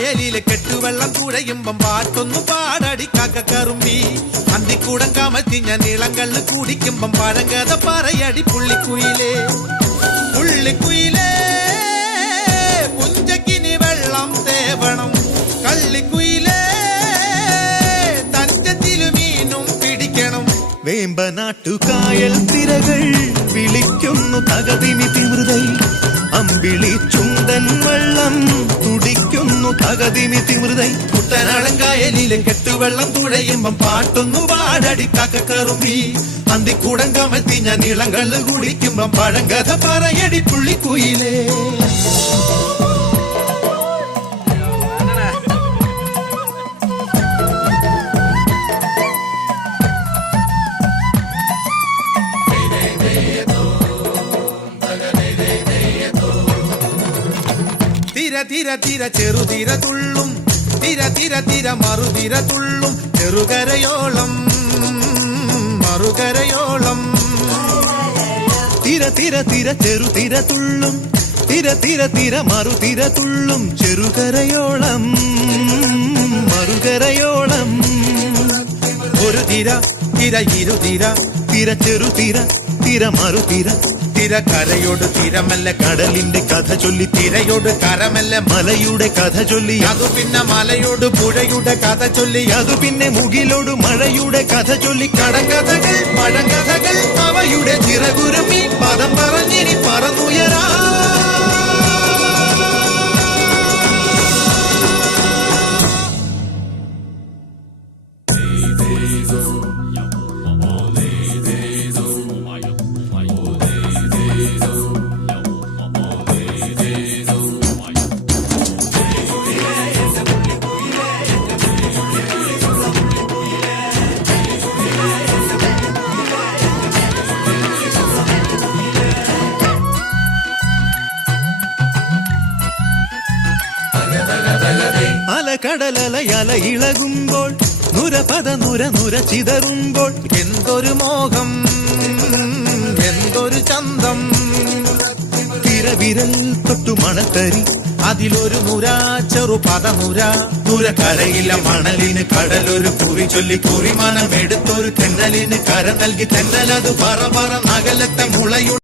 കായലിലെ കെട്ടുവെള്ളം കുഴയുമ്പം പാട്ടൊന്നു പാടടി കാക്കക്കറുമ്പി അന്തിക്കൂടം കമത്തി ഞാൻ ഇളങ്കള്ള് കുടിക്കുമ്പം പഴങ്കഥ പറയടി പുള്ളിക്കുയിലേ പുള്ളിക്കുയിലേ പുഞ്ചക്കിനി വെള്ളം തേവണം കള്ളിക്കുയിലേ തഞ്ചത്തിലു മീനും പിടിക്കണം വേമ്പനാട്ടുകായൽ തിരകൾ വിളിക്കുന്നു തകതിമി തിമൃതൈ അമ്പിളി ചുണ്ടൻ വെള്ളം തുടിക്കുന്നു തകതിമി തിമൃതൈ കുട്ടനാടൻകായലിലെ കെട്ടുവെള്ളം തുഴയുമ്പം പാട്ടൊന്നു പാടടി കാക്കക്കറുമ്പി അന്തിക്കൂടം കമത്തി ഞാൻ ഇളങ്കള്ള് കുടിക്കുമ്പം പഴങ്കഥ പറയടി പുള്ളിക്കുയിലേ തിര തിര തിര ചെറുതിര തുള്ളും തിര തിര തിര മറുതിര തുള്ളും ചെറുകരയോളം മറുകരയോളം തിര തിര തിര ചെറുതിര തുള്ളും തിര തിര തിര മറുതിര തുള്ളും ചെറുകരയോളം മറുകരയോളം ഒരു തിര തിര ഇരുതിര തിര ചെറുതിര തിര മറുതിര തിര കരയോട് തിരമല്ല കടലിന്റെ കഥ ചൊല്ലി തിരയോട് കരമല്ല മലയുടെ കഥ ചൊല്ലി അതു പിന്നെ മലയോട് പുഴയുടെ കഥ ചൊല്ലി അതു പിന്നെ മുകിലോട് മഴയുടെ കഥ ചൊല്ലി കടങ്കഥകൾ പഴങ്കഥകൾ അവയുടെ ചിറകുരുമി പദം പറഞ്ഞിനി പറന്നുയരാ അലകടലല ഇളകുമ്പോൾ നുരപദ നുര നുര ചിതറുമ്പോൾ എന്തൊരു മോഹം എന്തൊരു ചന്തം തിരവിരൽ തൊട്ടു മണത്തരി അതിലൊരു നുര ചെറുപദമുര നുര കരയില്ല മണലിന് കടലൊരു കുറി ചൊല്ലി കുറിമാനം എടുത്തൊരു തെന്നലിന് കര നൽകി തെന്നലത് പറ പറ നഗലത്തെ മുളയുടെ